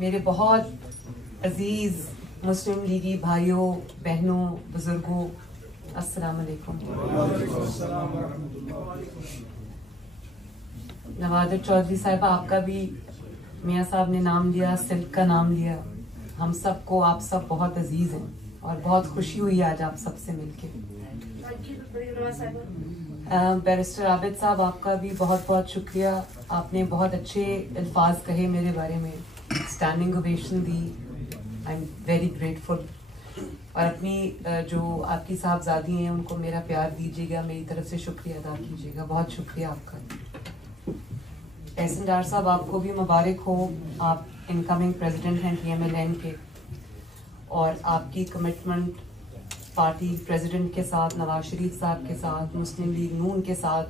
मेरे बहुत अजीज मुस्लिम लीगी भाइयों बहनों बुजुर्गों, अस्सलाम वालेकुम। नवादर चौधरी साहब, आपका भी मियाँ साहब ने नाम लिया, सिल्क का नाम लिया। हम सबको आप सब बहुत अजीज हैं और बहुत खुशी हुई आज आप सबसे मिलके। बैरिस्टर आबिद साहब, आपका भी बहुत बहुत शुक्रिया। आपने बहुत अच्छे अल्फाज कहे मेरे बारे में, standing ovation the. I am very grateful. और अपनी जो आपकी साहबजादी हैं उनको मेरा प्यार दीजिएगा, मेरी तरफ से शुक्रिया अदा कीजिएगा। बहुत शुक्रिया आपका। एहसन डार साहब, आपको भी मुबारक हो। आप इनकमिंग प्रेसिडेंट हैं TMLN के, और आपकी कमिटमेंट पार्टी प्रेसिडेंट के साथ, नवाज शरीफ साहब के साथ, मुस्लिम लीग नून के साथ,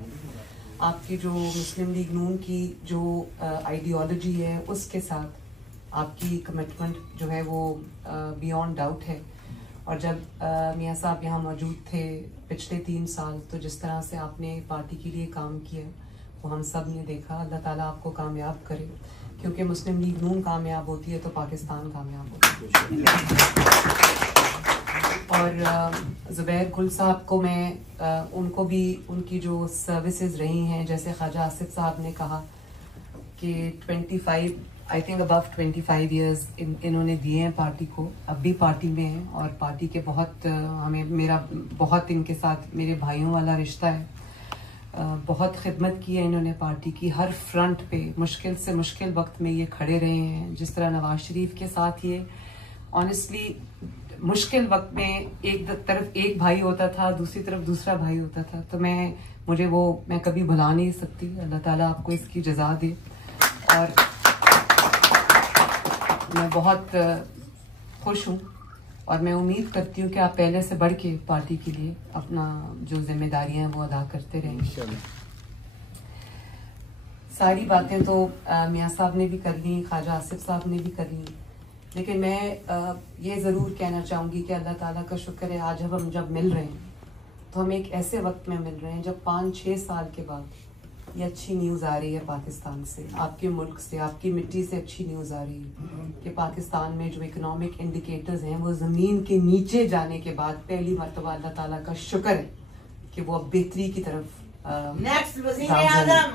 आपकी जो मुस्लिम लीग नून की जो आइडियोलॉजी है उसके साथ आपकी कमिटमेंट जो है वो बियॉन्ड डाउट है। और जब मियाँ साहब यहाँ मौजूद थे पिछले 3 साल, तो जिस तरह से आपने पार्टी के लिए काम किया वो हम सब ने देखा। अल्लाह ताला आपको कामयाब करे, क्योंकि मुस्लिम लीग नून कामयाब होती है तो पाकिस्तान कामयाब होता है। और ज़ुबैर गुल साहब को मैं उनको भी उनकी जो सर्विसेज रही हैं, जैसे ख्वाजा आसिफ साहब ने कहा कि 25 आई थिंक अबव 25 ईयर्स इन्होंने दिए हैं पार्टी को, अब भी पार्टी में हैं और पार्टी के बहुत मेरा बहुत इनके साथ मेरे भाइयों वाला रिश्ता है। बहुत खिदमत की है इन्होंने पार्टी की, हर फ्रंट पे मुश्किल से मुश्किल वक्त में ये खड़े रहे हैं। जिस तरह नवाज शरीफ के साथ ये ऑनेस्टली मुश्किल वक्त में एक तरफ एक भाई होता था, दूसरी तरफ दूसरा भाई होता था, तो मुझे वो मैं कभी भुला नहीं सकती। अल्लाह ताला आपको इसकी जज़ा दे। और मैं बहुत खुश हूँ और मैं उम्मीद करती हूँ कि आप पहले से बढ़ के पार्टी के लिए अपना जो जिम्मेदारियां हैं वो अदा करते रहें। सारी बातें तो मियाँ साहब ने भी कर ली, ख्वाजा आसिफ साहब ने भी कर ली, लेकिन मैं ये ज़रूर कहना चाहूँगी कि अल्लाह ताला का शुक्र है आज हम जब मिल रहे हैं तो हम एक ऐसे वक्त में मिल रहे हैं जब 5-6 साल के बाद ये अच्छी न्यूज़ आ रही है पाकिस्तान से, आपके मुल्क से, आपकी मिट्टी से अच्छी न्यूज़ आ रही है कि पाकिस्तान में जो इकोनॉमिक इंडिकेटर्स हैं वो ज़मीन के नीचे जाने के बाद पहली मरतबा अल्लाह ताला का शुक्र है कि वो अब बेहतरी की तरफ नेक्स्ट वज़ीर-ए-आज़म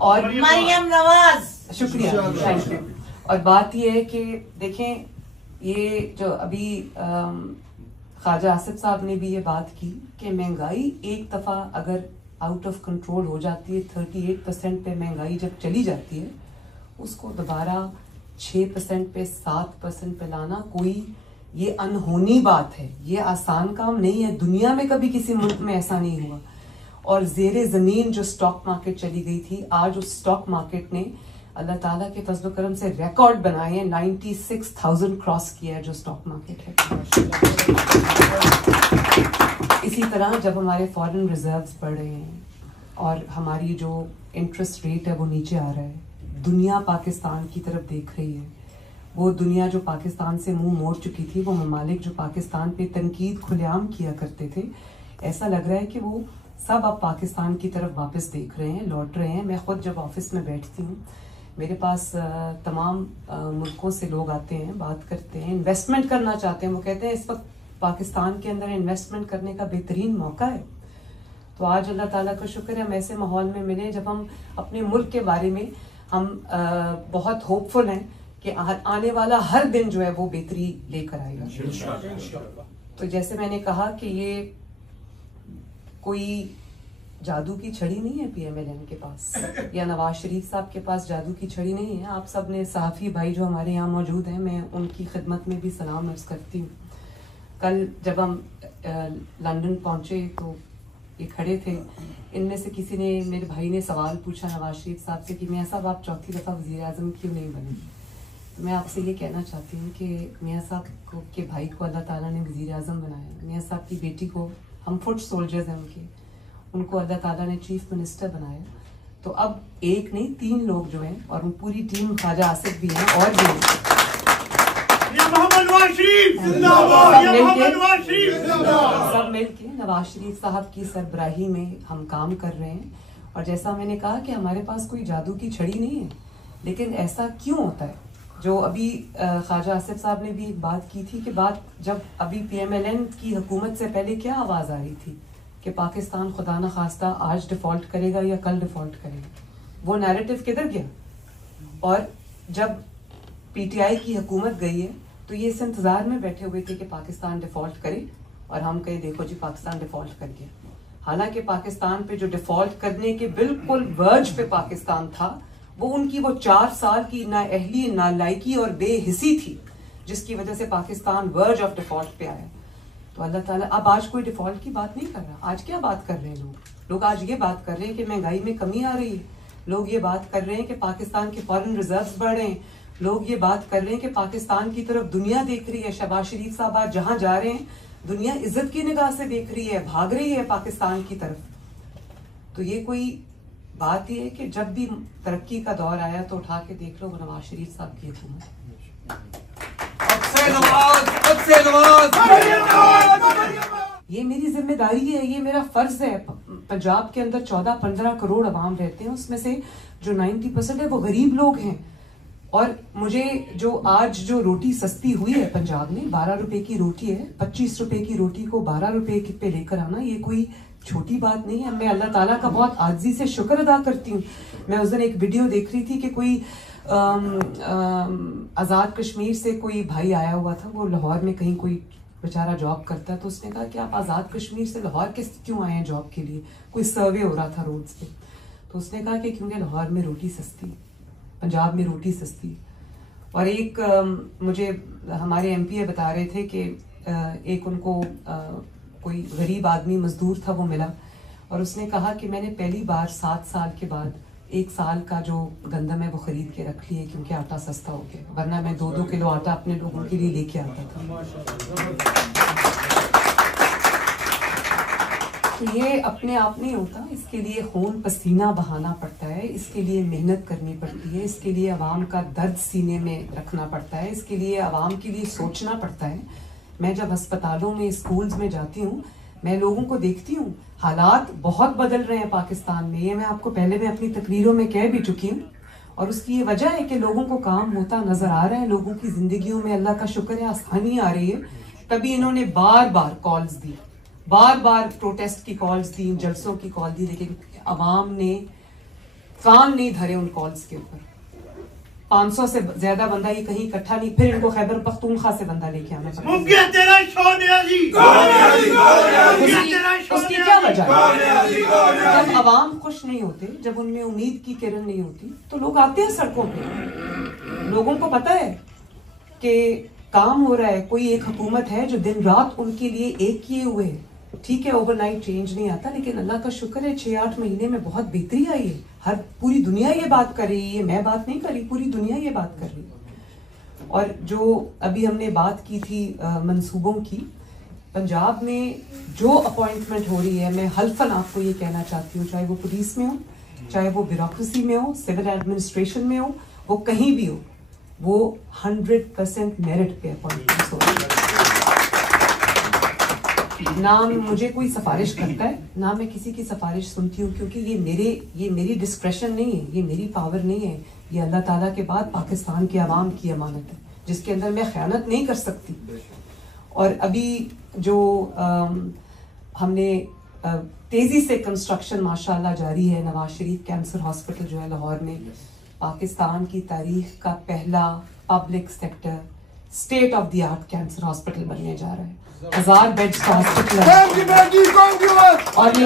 और मरियम नवाज, शुक्रिया, थैंक यू। और बात ये है कि देखें, ये जो अभी ख्वाजा आसिफ साहब ने भी ये बात की कि महंगाई एक दफ़ा अगर आउट ऑफ कंट्रोल हो जाती है, 38% पे महंगाई जब चली जाती है, उसको दोबारा 6% पे 7% पे लाना कोई ये अनहोनी बात है, ये आसान काम नहीं है। दुनिया में कभी किसी मुल्क में ऐसा नहीं हुआ। और ज़ेरे ज़मीन जो स्टॉक मार्केट चली गई थी, आज उस स्टॉक मार्केट ने अल्लाह ताला के फजल करम से रिकॉर्ड बनाए हैं। 96,000 क्रॉस किया है जो स्टॉक मार्केट है। इसी तरह जब हमारे फॉरेन रिजर्व्स बढ़ रहे हैं और हमारी जो इंटरेस्ट रेट है वो नीचे आ रहा है, दुनिया पाकिस्तान की तरफ देख रही है। वो दुनिया जो पाकिस्तान से मुंह मोड़ चुकी थी, वो ममालिक जो पाकिस्तान पे तनकीद खुलेआम किया करते थे, ऐसा लग रहा है कि वो सब अब पाकिस्तान की तरफ वापस देख रहे हैं, लौट रहे हैं। मैं खुद जब ऑफिस में बैठती हूँ, मेरे पास तमाम मुल्कों से लोग आते हैं, बात करते हैं, इन्वेस्टमेंट करना चाहते हैं। वो कहते हैं इस वक्त पाकिस्तान के अंदर इन्वेस्टमेंट करने का बेहतरीन मौका है। तो आज अल्लाह ताला का शुक्र है हम ऐसे माहौल में मिले जब हम अपने मुल्क के बारे में हम बहुत होपफुल हैं कि आने वाला हर दिन जो है वो बेहतरी लेकर आएगा। तो जैसे मैंने कहा कि ये कोई जादू की छड़ी नहीं है PMLN के पास, या नवाज शरीफ साहब के पास जादू की छड़ी नहीं है। आप सब ने सहाफ़ी भाई जो हमारे यहाँ मौजूद हैं, मैं उनकी खिदमत में भी सलाम अर्ज़ करती हूँ। कल जब हम लंदन पहुँचे तो ये खड़े थे, इनमें से किसी ने, मेरे भाई ने सवाल पूछा नवाज शरीफ साहब से कि मियाँ साहब आप चौथी दफ़ा वज़ीर-ए-आज़म क्यों नहीं बने। तो मैं आपसे ये कहना चाहती हूँ कि मियाँ साहब के भाई को अल्लाह ताला ने वज़ीर-ए-आज़म बनाया, मियाँ साहब की बेटी को, हम फुट सोल्जर्स हैं उनको अल्लाह ताला ने चीफ मिनिस्टर बनाया। तो अब एक नहीं 3 लोग जो हैं, और पूरी टीम, ख्वाजा आसिफ भी हैं और भी सब मिलके नवाज शरीफ साहब की सरबराही में हम काम कर रहे हैं। और जैसा मैंने कहा कि हमारे पास कोई जादू की छड़ी नहीं है, लेकिन ऐसा क्यों होता है जो अभी ख्वाजा आसिफ साहब ने भी बात की थी कि बात जब अभी PMLN की हुकूमत से पहले क्या आवाज़ आ रही थी कि पाकिस्तान खुदा न खास्ता आज डिफ़ॉल्ट करेगा या कल डिफ़ॉल्ट करेगा, वो नैरेटिव किधर गया? और जब PTI की हुकूमत गई है तो ये इस इंतज़ार में बैठे हुए थे कि पाकिस्तान डिफ़ॉल्ट करे और हम कहे देखो जी पाकिस्तान डिफ़ॉल्ट कर गया। हालांकि पाकिस्तान पे जो डिफ़ॉल्ट करने के बिल्कुल वर्ज पे पाकिस्तान था, वो उनकी वो 4 साल की नाअहली, नालायकी और बेहिसी थी जिसकी वजह से पाकिस्तान वर्ज ऑफ डिफ़ॉल्ट पे आया। तो अल्लाह ताला अब आज कोई डिफ़ॉल्ट की बात नहीं कर रहा। आज क्या बात कर रहे हैं लोग आज ये बात कर रहे हैं कि महंगाई में कमी आ रही है, लोग ये बात कर रहे हैं कि पाकिस्तान के फॉरेन रिजर्व्स बढ़ रहे हैं, लोग ये बात कर रहे हैं कि पाकिस्तान की तरफ दुनिया देख रही है। शहबाज शरीफ साहब आज जहां जा रहे हैं दुनिया इज्जत की निगाह से देख रही है, भाग रही है पाकिस्तान की तरफ। तो ये कोई बात ही है कि जब भी तरक्की का दौर आया तो उठा के देख लो नवाज शरीफ साहब की हुकूमत। ये मेरी जिम्मेदारी है, ये मेरा फर्ज है। पंजाब के अंदर 14-15 करोड़ अवाम रहते हैं, उसमें से जो 90% है वो गरीब लोग हैं। और मुझे जो आज जो रोटी सस्ती हुई है पंजाब में, 12 रुपए की रोटी है, 25 रुपए की रोटी को 12 रुपए पे लेकर आना ये कोई छोटी बात नहीं है। मैं अल्लाह ताला का बहुत आजिज़ी से शुक्र अदा करती हूँ। मैं उस दिन एक वीडियो देख रही थी कि कोई आज़ाद कश्मीर से कोई भाई आया हुआ था, वो लाहौर में कहीं कोई बेचारा जॉब करता है, तो उसने कहा कि आप आज़ाद कश्मीर से लाहौर क्यों आए हैं जॉब के लिए? कोई सर्वे हो रहा था रोड्स पे, तो उसने कहा कि क्योंकि लाहौर में रोटी सस्ती, पंजाब में रोटी सस्ती। और एक मुझे हमारे MP बता रहे थे कि एक उनको कोई गरीब आदमी मजदूर था वो मिला और उसने कहा कि मैंने पहली बार 7 साल के बाद 1 साल का जो गंदम है वो खरीद के रख लिए क्योंकि आटा सस्ता हो गया, वरना मैं 2-2 किलो आटा अपने लोगों के लिए लेके आता था। तो ये अपने आप नहीं होता, इसके लिए खून पसीना बहाना पड़ता है, इसके लिए मेहनत करनी पड़ती है, इसके लिए अवाम का दर्द सीने में रखना पड़ता है, इसके लिए अवाम के लिए सोचना पड़ता है। मैं जब अस्पतालों में, स्कूल्स में जाती हूँ, मैं लोगों को देखती हूँ, हालात बहुत बदल रहे हैं पाकिस्तान में। ये मैं आपको पहले में अपनी तकरीरों में कह भी चुकी हूँ और उसकी ये वजह है कि लोगों को काम होता नजर आ रहा है, लोगों की जिंदगियों में अल्लाह का शुक्र है आसानी आ रही है। तभी इन्होंने बार बार कॉल्स दी, बार बार प्रोटेस्ट की कॉल्स दी, जलसों की कॉल दी, लेकिन अवाम ने कान नहीं धरे उन कॉल्स के ऊपर। 500 से ज्यादा बंदा ही कहीं इकट्ठा नहीं, फिर इनको खैबर पख्तूनख्वा से बंदा लेके आना पड़ा। उसकी क्या वजह है? जब अवाम खुश नहीं होते, जब उनमें उम्मीद की किरण नहीं होती, तो लोग आते हैं सड़कों पे। लोगों को पता है कि काम हो रहा है, कोई एक हुकूमत है जो दिन रात उनके लिए एक किए हुए है। ठीक है, ओवरनाइट चेंज नहीं आता, लेकिन अल्लाह का शुक्र है 6-8 महीने में बहुत बेहतरी आई है। हर पूरी दुनिया ये बात कर रही है, मैं बात नहीं कर रही, पूरी दुनिया ये बात कर रही है। और जो अभी हमने बात की थी मंसूबों की, पंजाब में जो अपॉइंटमेंट हो रही है, मैं हल्फन आपको ये कहना चाहती हूँ, चाहे वो पुलिस में हो, चाहे वो ब्यूरोक्रेसी में हो, सिविल एडमिनिस्ट्रेशन में हो, वो कहीं भी हो, वो 100% मेरिट पे अपॉइंटमेंट्स हो रही है। ना मुझे कोई सिफारिश करता है, ना मैं किसी की सिफारिश सुनती हूँ, क्योंकि ये मेरी डिस्क्रेशन नहीं है, ये मेरी पावर नहीं है, ये अल्लाह ताला के बाद पाकिस्तान के अवाम की अमानत है जिसके अंदर मैं ख़यानत नहीं कर सकती। और अभी जो हमने तेज़ी से कंस्ट्रक्शन माशाल्लाह जारी है, नवाज शरीफ कैंसर हॉस्पिटल जो है लाहौर में, पाकिस्तान की तारीख का पहला public sector state of the art cancer hospital बनने जा रहा है। 1000 बेड्स का हॉस्पिटल है। और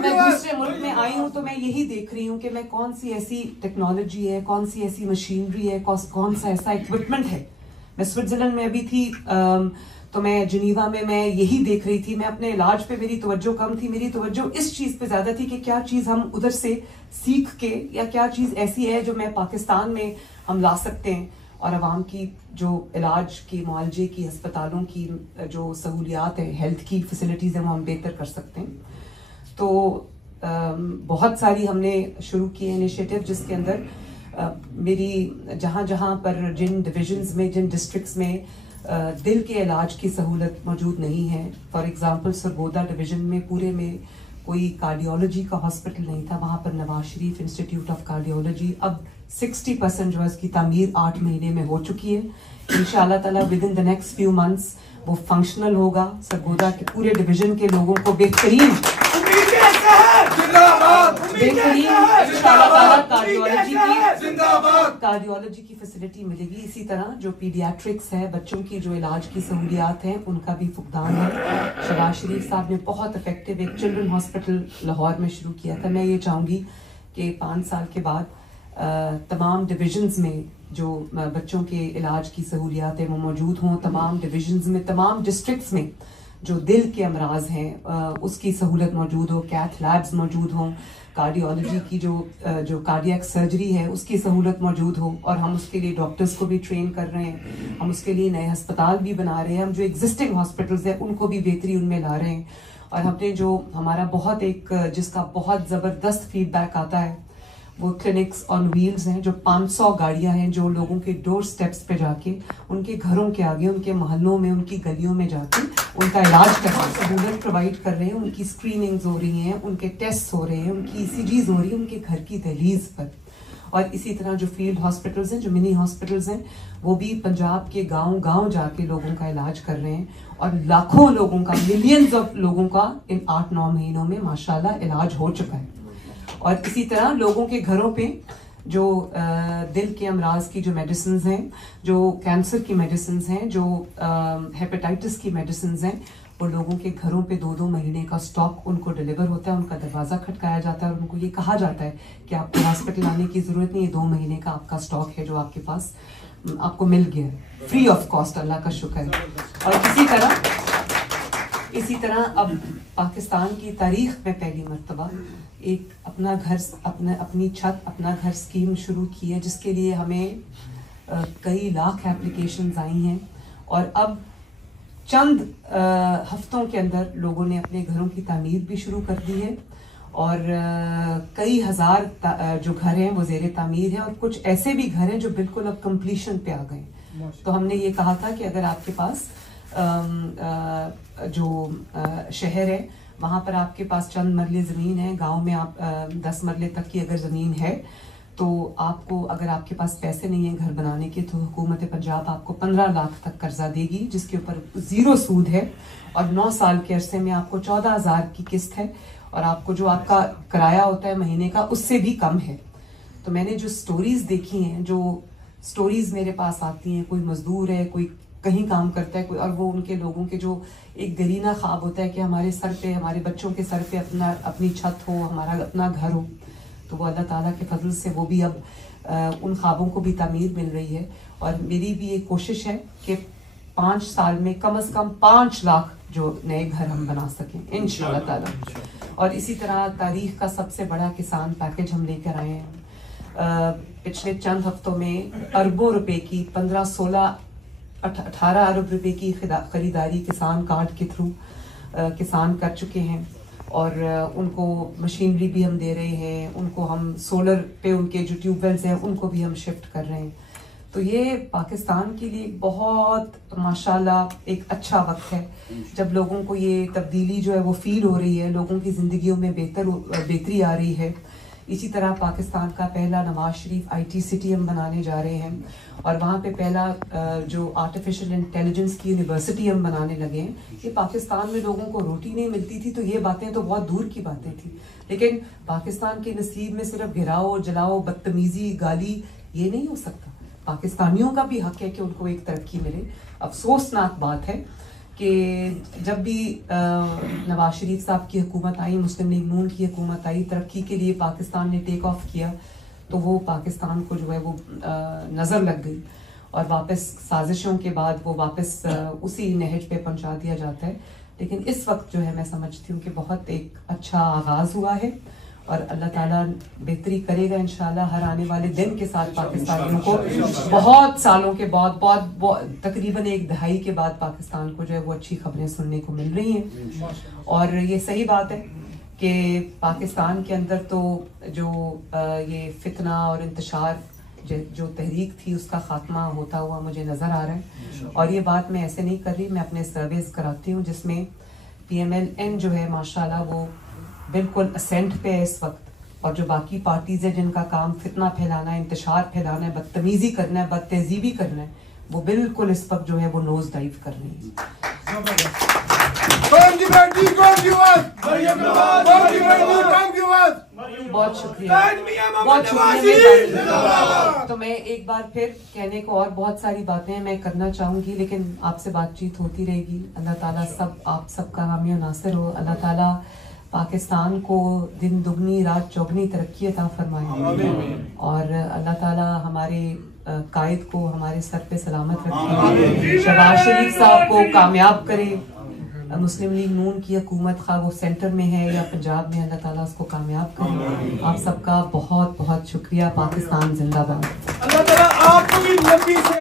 मैं दूसरे मुल्क में आई हूँ तो मैं यही देख रही हूँ कि मैं कौन सी ऐसी टेक्नोलॉजी है, कौन सी ऐसी मशीनरी है, कौन सा ऐसा इक्विपमेंट है। मैं स्विट्जरलैंड में अभी थी तो मैं जिनीवा में मैं यही देख रही थी। मैं अपने इलाज पे मेरी तवज्जो कम थी, मेरी तवज्जो इस चीज पे ज्यादा थी कि क्या चीज हम उधर से सीख के, या क्या चीज ऐसी है जो मैं पाकिस्तान में हम ला सकते हैं और आवाम की जो इलाज की, मुआलजे की, अस्पतालों की जो सहूलियात है, हेल्थ की फैसिलिटीज है, वो हम बेहतर कर सकते हैं। तो बहुत सारी हमने शुरू की इनिशिएटिव जिसके अंदर मेरी जहाँ जहाँ पर जिन डिविजन्स में, जिन डिस्ट्रिक्ट्स में दिल के इलाज की सहूलत मौजूद नहीं है, फॉर एग्जांपल सरगोदा डिवीजन में पूरे में कोई कार्डियोलॉजी का हॉस्पिटल नहीं था, वहाँ पर Nawaz Sharif institute of cardiology अब 60% जो है उसकी तामीर 8 महीने में हो चुकी है। इंशाल्लाह ताला with in the next few months वो फंक्शनल होगा। सरगोदा के पूरे डिवीजन के लोगों को बेहतरीन कार्डियोलॉजी की फैसिलिटी मिलेगी। इसी तरह जो पीडियाट्रिक्स है, बच्चों की जो इलाज की सहूलियात हैं, उनका भी फुकदान है। शहबाज शरीफ साहब ने बहुत इफेक्टिव एक चिल्ड्रन हॉस्पिटल लाहौर में शुरू किया था। मैं ये चाहूँगी कि 5 साल के बाद तमाम डिविजन्स में जो बच्चों के इलाज की सहूलियात हैं वो मौजूद हों। तमाम डिविजन्स में, तमाम डिस्ट्रिक्ट्स में जो दिल के अमराज हैं उसकी सहूलत मौजूद हो, कैथ लैब्स मौजूद हों, कार्डियोलॉजी की जो कार्डियक सर्जरी है उसकी सहूलत मौजूद हो। और हम उसके लिए डॉक्टर्स को भी ट्रेन कर रहे हैं, हम उसके लिए नए अस्पताल भी बना रहे हैं, हम जो एग्जिस्टिंग हॉस्पिटल्स हैं उनको भी बेहतरी उनमें ला रहे हैं। और हमने जो हमारा बहुत जिसका बहुत ज़बरदस्त फीडबैक आता है वो क्लिनिक्स ऑन व्हील्स हैं, जो 500 गाड़ियां हैं जो लोगों के डोर स्टेप्स पे जाके, उनके घरों के आगे, उनके मोहल्लों में, उनकी गलियों में जाके उनका इलाज कर रहे हैं, सहूलत प्रोवाइड कर रहे हैं। उनकी स्क्रीनिंग्स हो रही हैं, उनके टेस्ट हो रहे हैं, उनकी ECGs हो रही है उनके घर की दहलीज पर। और इसी तरह जो फील्ड हॉस्पिटल्स हैं, जो मिनी हॉस्पिटल्स हैं, वो भी पंजाब के गांव-गांव जाके लोगों का इलाज कर रहे हैं। और लाखों लोगों का, मिलियंस ऑफ लोगों का इन 8-9 महीनों में माशाल्लाह इलाज हो चुका है। और इसी तरह लोगों के घरों पे जो दिल के अमराज की जो मेडिसिन हैं, जो कैंसर की मेडिसिन हैं, जो हेपेटाइटिस की मेडिसिन हैं, वो लोगों के घरों पे 2-2 महीने का स्टॉक उनको डिलीवर होता है। उनका दरवाज़ा खटकाया जाता है और उनको ये कहा जाता है कि आपको हॉस्पिटल आने की ज़रूरत नहीं है, 2 महीने का आपका स्टॉक है जो आपके पास आपको मिल गया है, फ्री ऑफ कॉस्ट। अल्लाह का शुक्र है। और इसी तरह अब पाकिस्तान की तारीख में पहली मर्तबा एक अपना घर, अपनी छत, अपना घर स्कीम शुरू की है, जिसके लिए हमें कई लाख एप्लीकेशंस आई हैं। और अब चंद हफ्तों के अंदर लोगों ने अपने घरों की तामीर भी शुरू कर दी है। और कई हज़ार जो घर हैं वो ज़ेरे तामीर हैं, और कुछ ऐसे भी घर हैं जो बिल्कुल अब कंप्लीशन पे आ गए। तो हमने ये कहा था कि अगर आपके पास जो शहर है वहाँ पर आपके पास चंद मरले ज़मीन है, गांव में आप 10 मरले तक की अगर ज़मीन है, तो आपको, अगर आपके पास पैसे नहीं है घर बनाने के, तो हुकूमत पंजाब आपको 15 लाख तक कर्जा देगी, जिसके ऊपर 0 सूद है। और 9 साल के अरसे में आपको 14,000 की किस्त है, और आपको जो आपका किराया होता है महीने का उससे भी कम है। तो मैंने जो स्टोरीज देखी हैं, जो स्टोरीज मेरे पास आती हैं, कोई मजदूर है, कोई कहीं काम करता है, कोई, और वो उनके लोगों के जो एक देरीना ख्वाब होता है कि हमारे सर पे, हमारे बच्चों के सर पे अपनी छत हो, हमारा अपना घर हो, तो वो अल्लाह ताला के फजल से वो भी अब उन ख्वाबों को भी तामीर मिल रही है। और मेरी भी एक कोशिश है कि 5 साल में कम से कम 5 लाख जो नए घर हम बना सकें इंशाल्लाह ताला। और इसी तरह तारीख का सबसे बड़ा किसान पैकेज हम लेकर आए हैं। पिछले चंद हफ्तों में अरबों रुपए की 18 अरब रुपए की खरीदारी किसान कार्ड के थ्रू किसान कर चुके हैं। और उनको मशीनरी भी हम दे रहे हैं, उनको हम सोलर पे उनके जो ट्यूबवेल्स हैं उनको भी हम शिफ्ट कर रहे हैं। तो ये पाकिस्तान के लिए बहुत माशाल्लाह एक अच्छा वक्त है, जब लोगों को ये तब्दीली जो है वो फील हो रही है, लोगों की ज़िंदगियों में बेहतरी आ रही है। इसी तरह पाकिस्तान का पहला नवाज शरीफ IT सिटी हम बनाने जा रहे हैं, और वहाँ पे पहला जो आर्टिफिशियल इंटेलिजेंस की यूनिवर्सिटी हम बनाने लगे हैं। ये पाकिस्तान में लोगों को रोटी नहीं मिलती थी, तो ये बातें तो बहुत दूर की बातें थी, लेकिन पाकिस्तान के नसीब में सिर्फ गिराओ, जलाओ, बदतमीजी, गाली ये नहीं हो सकता। पाकिस्तानियों का भी हक है कि उनको एक तरक्की मिले। अफसोसनाक बात है कि जब भी नवाज शरीफ साहब की हुकूमत आई, मुस्लिम लीग नून की हुकूमत आई, तरक्की के लिए पाकिस्तान ने टेक ऑफ किया, तो वो पाकिस्तान को जो है वो नज़र लग गई, और वापस साजिशों के बाद वो वापस उसी नहज पे पहुंचा दिया जाता है। लेकिन इस वक्त जो है मैं समझती हूँ कि बहुत एक अच्छा आगाज़ हुआ है, और अल्लाह ताला बेहतरी करेगा इंशाल्लाह। हर आने वाले दिन के साथ पाकिस्तानियों को बहुत सालों के बाद, बहुत तकरीबन 1 दहाई के बाद पाकिस्तान को जो है वो अच्छी खबरें सुनने को मिल रही हैं। और ये सही बात है कि पाकिस्तान के अंदर तो जो ये फितना और इंतशार जो तहरीक थी उसका खात्मा होता हुआ मुझे नज़र आ रहा है। और ये बात मैं ऐसे नहीं कर रही, मैं अपने सर्वेस कराती हूँ जिसमें PMLN जो है माशाल्लाह वो बिल्कुल असेंट पे है इस वक्त। और जो बाकी पार्टीज है जिनका काम फितना फैलाना है, इंतशार फैलाना है, बदतमीजी करना है, बदतहजीबी करना है, वो बिल्कुल इस वक्त जो है वो नोज डाइव कर रही है। बहुत शुक्रिया, बहुत शुक्रिया। तो मैं एक बार फिर कहने को और बहुत सारी बातें मैं करना चाहूंगी, लेकिन आपसे बातचीत होती रहेगी। अल्लाह ताला आप सबका हामी और नासिर हो। अल्लाह ताला पाकिस्तान को दिन दुगनी रात चौगनी तरक्की अता फरमाए और अल्लाह ताला हमारे कायद को हमारे सर पे सलामत रखे। शहबाज शरीफ साहब को कामयाब करे। मुस्लिम लीग नून की हुकूमत खा वो सेंटर में है या पंजाब में, अल्लाह ताला उसको कामयाब करे। आप सबका बहुत बहुत शुक्रिया। पाकिस्तान जिंदाबाद। अल्लाह ताला आपको भी लंबी